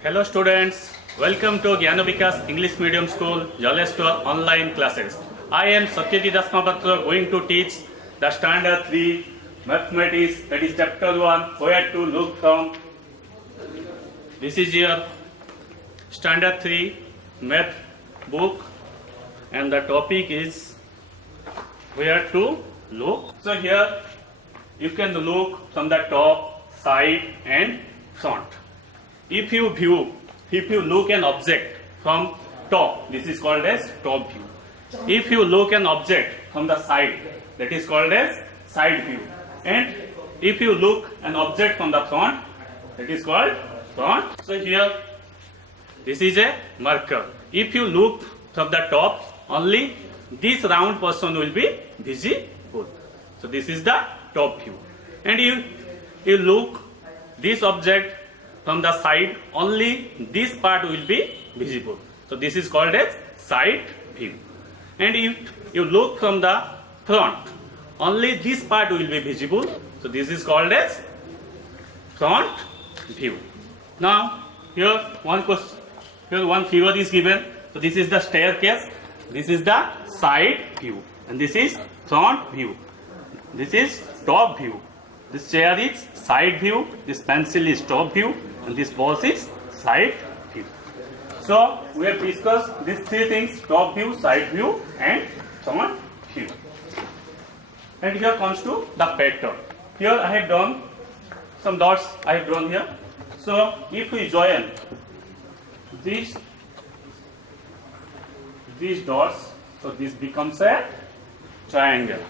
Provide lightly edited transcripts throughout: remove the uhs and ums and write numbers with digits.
Hello students, welcome to Gyanavikas English Medium School, Jaleshwar online classes. I am Satyajit Dasmapatra going to teach the standard 3 mathematics, that is chapter 1, where to look from. This is your standard 3 math book and the topic is where to look. So here you can look from the top, side and front. If you look an object from top, this is called as top view. If you look an object from the side, that is called as side view. And if you look an object from the front, that is called front. So here, this is a marker. If you look from the top, only this round portion will be visible. So this is the top view. And if you look this object from the side, only this part will be visible. So this is called as side view. And if you look from the front, only this part will be visible. So this is called as front view. Now here one figure is given. So this is the staircase. This is the side view. And this is front view. This is top view. This chair is side view. This pencil is top view. And this box is side view. So we have discussed these three things: top view, side view and front view. And here comes to the pattern. Here I have drawn some dots. I have drawn here. So if we join these dots, so this becomes a triangle.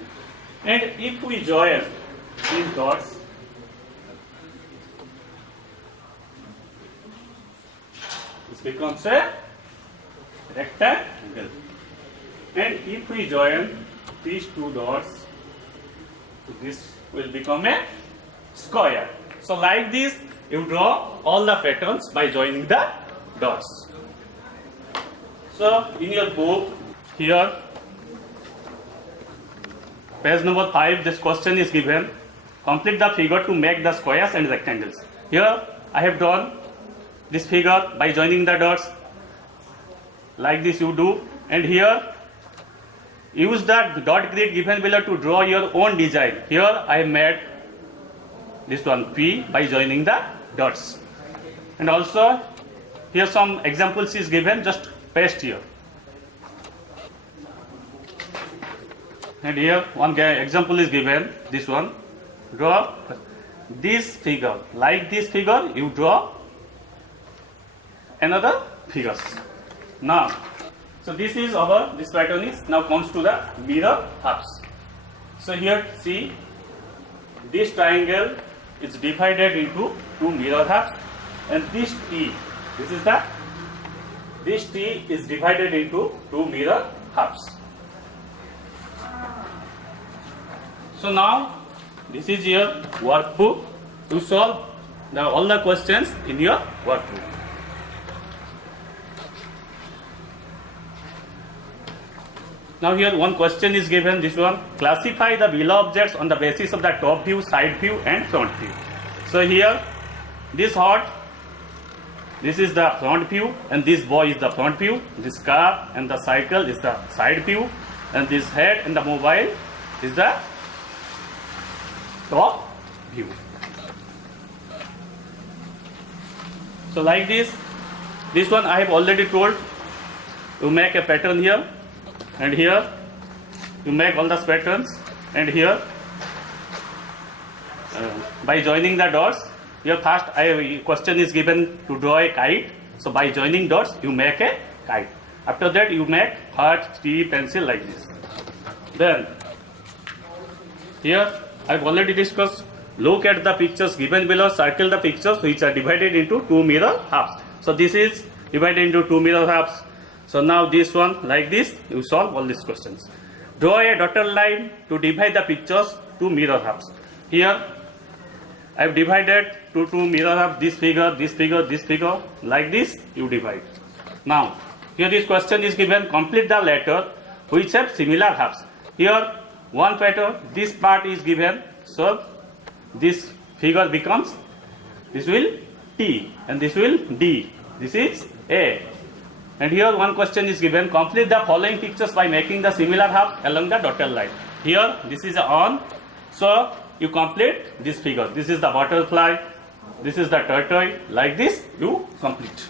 And if we join these dots, this becomes a rectangle. And if we join these two dots, this will become a square. So like this, you draw all the patterns by joining the dots. So in your book, here, page number 5, this question is given. Complete the figure to make the squares and rectangles. Here I have drawn this figure by joining the dots. Like this you do. And here use the dot grid given below to draw your own design. Here I have made this one P by joining the dots. And also here some examples is given, just paste here. And here one example is given, this one. Draw this figure. Like this figure, you draw another figures. Now, so this pattern is now comes to the mirror halves. So here see, this triangle is divided into two mirror halves, and this T is divided into two mirror halves. So now this is your workbook to solve all the questions in your workbook. Now here one question is given, this one: classify the below objects on the basis of the top view, side view and front view. So here this heart, this is the front view, and this boy is the front view. This car and the cycle is the side view, and this head and the mobile is the top view. So like this one I have already told. You make a pattern here, and here you make all the patterns, and here by joining the dots. Here first question is given to draw a kite. So by joining dots you make a kite. After that you make heart, tree, pencil, like this. Then here I have already discussed. Look at the pictures given below. Circle the pictures which are divided into two mirror halves. So this is divided into two mirror halves. So now this one, like this, you solve all these questions. Draw a dotted line to divide the pictures to mirror halves. Here I have divided to two mirror halves, this figure, this figure, this figure. Like this you divide. Now here this question is given: complete the letter which have similar halves. Here one pattern, this part is given, so this figure becomes, this will T and this will D. This is A. And here one question is given. Complete the following pictures by making the similar halves along the dotted line. Here this is on. So you complete this figure. This is the butterfly. This is the tortoise. Like this you complete.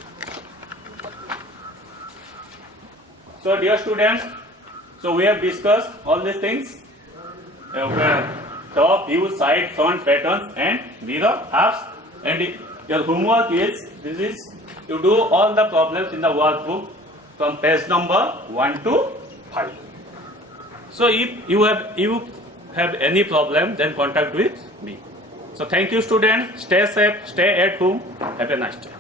So dear students, so we have discussed all these things. Top, view, side, front, patterns and mirror, halves. And your homework is, this is, you do all the problems in the workbook from page number 1 to 5. So if you have any problem, then contact with me. So thank you students, stay safe, stay at home, have a nice day.